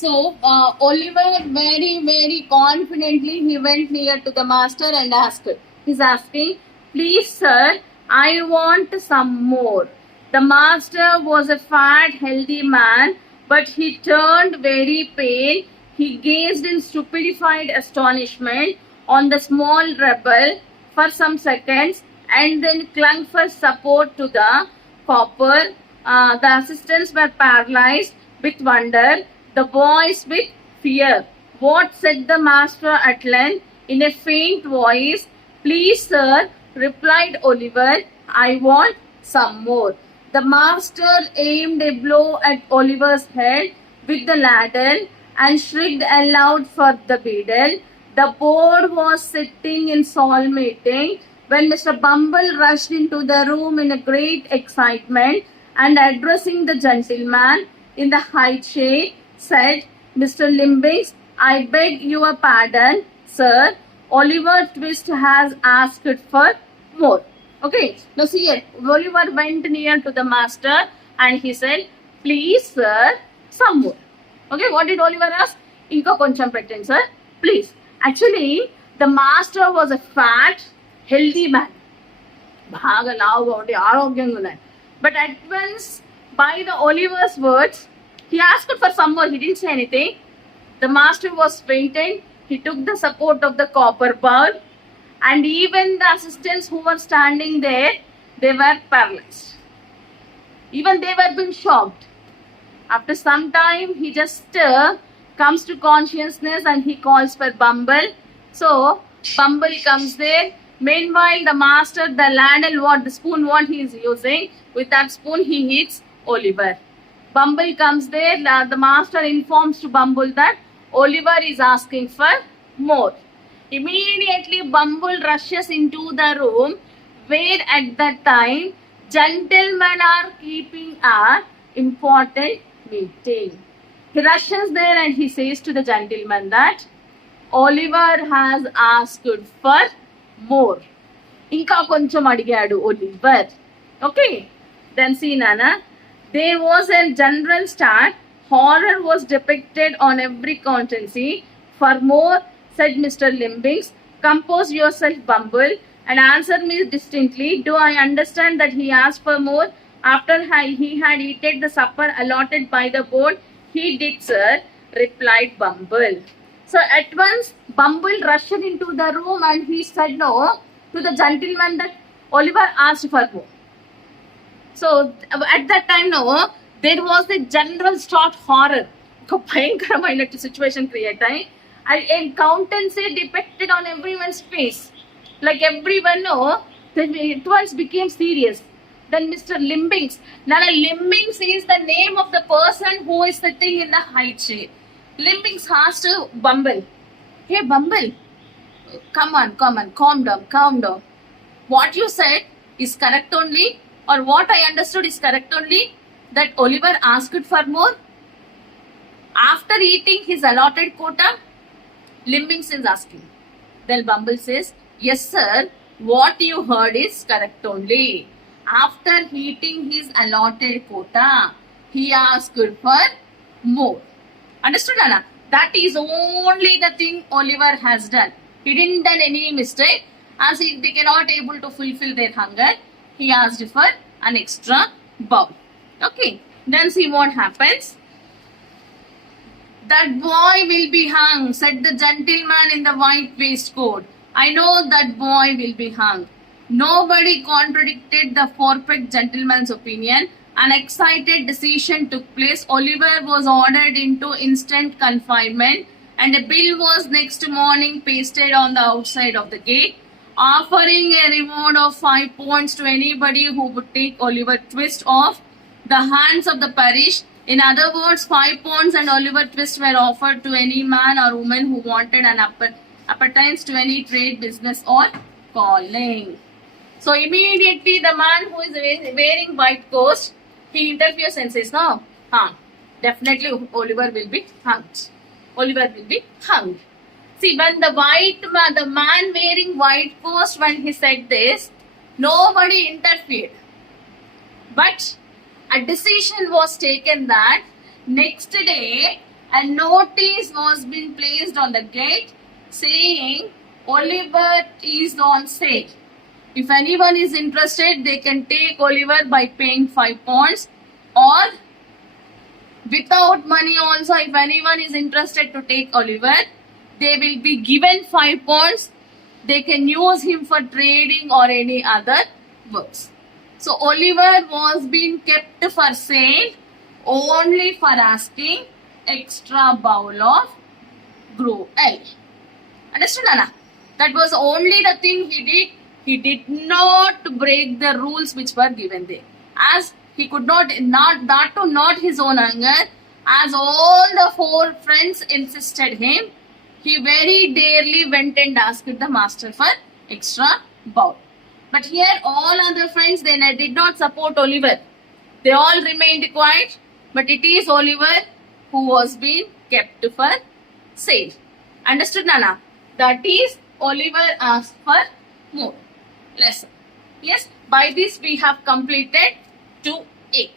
So Oliver very confidently he went near to the master and asked. He's asking, "Please, sir, I want some more." The master was a fat, healthy man, but he turned very pale. He gazed in stupefied astonishment on the small rebel for some seconds and then clung for support to the copper. The assistants were paralyzed with wonder, the boys with fear. "What?" said the master at length in a faint voice. "Please, sir," replied Oliver, "I want some more." The master aimed a blow at Oliver's head with the ladle and shrieked aloud for the beadle. The board was sitting in solemn meeting when Mr. Bumble rushed into the room in a great excitement and addressing the gentleman in the high chair, said, "Mr. Limbix, I beg your pardon, sir. Oliver Twist has asked for more." Okay, now see here, Oliver went near to the master and he said, "Please, sir, some more." Okay, what did Oliver ask? "Inka koncham pettanడి, sir, please." Actually, the master was a fat, healthy man. బాగా లావుగా ఉండి ఆరోగ్యంగా ఉన్నాయి. But at once, by the Oliver's words, he asked for some more. He didn't say anything. The master was fainting. He took the support of the copper bowl, and even the assistants who were standing there, they were paralyzed. Even they were being shocked. After some time, he just comes to consciousness and he calls for Bumble. So Bumble comes there. Meanwhile, the master, the ladle, the spoon, what he is using, with that spoon he hits Oliver. Bumble comes there. The master informs to Bumble that Oliver is asking for more. Immediately, Bumble rushes into the room where at that time gentlemen are keeping a important meeting. He rushes there and he says to the gentleman that Oliver has asked for more. ఇంకా కొంచెం అడిగాడు Oliver. Okay. Then see, Nana. There was a general start. Horror was depicted on every countenance. "For more," said Mr. Limbix. "Compose yourself, Bumble, and answer me distinctly. Do I understand that he asked for more after he had eaten the supper allotted by the board?" "He did, sir," replied Bumble. So at once, Bumble rushed into the room and he said no to the gentleman that Oliver asked for more. So at that time, no, there was a general start horror. ఒక భయంకరమైనట్టు situation create అయ్యి a countenance depicted on everyone's face. Like everyone know, it once became serious. Then Mr. Limbix. Now Limbix is the name of the person who is sitting in the high chair. Limbix asked Bumble, "Hey Bumble, come on, calm down. What you said is correct only, or what I understood is correct only, that Oliver asked for more after eating his allotted quota?" Limbix is asking. Then Bumble says, "Yes, sir. What you heard is correct only. After eating his allotted quota, he asked for more." Understood, Anna? That is only the thing Oliver has done. He didn't done any mistake. As if they cannot able to fulfill their hunger, he asked for an extra bowl. Okay. Then see what happens. "That boy will be hung," said the gentleman in the white waistcoat. "I know that boy will be hung." Nobody contradicted the perfect gentleman's opinion. An excited decision took place. Oliver was ordered into instant confinement and a bill was next morning pasted on the outside of the gate, offering a reward of 5 pounds to anybody who would take Oliver Twist off the hands of the parish. In other words, 5 pounds and Oliver Twist were offered to any man or woman who wanted an appetite to any trade, business or calling. So immediately the man who is wearing white coat, he interferes and says, "No, definitely Oliver will be hanged. Oliver will be hanged." See, when the man wearing white coat, when he said this, nobody interfered. But a decision was taken that next day A notice was been placed on the gate saying Oliver is on sale. If anyone is interested, they can take Oliver by paying £5, or without money also. If anyone is interested to take Oliver, they will be given £5. They can use him for trading or any other works. So Oliver was being kept for sale only for asking extra bowl of gruel. Understood, Anna? That was only the thing he did. He did not break the rules which were given there. As he could not his own anger, as all the 4 friends insisted him, he very dearly went and asked the master for extra bowl. But here all other friends, they did not support Oliver. They all remained quiet, but it is Oliver who was being kept for sale. Understood, Nana? That is Oliver asked for more lesson. Yes, by this we have completed 2A.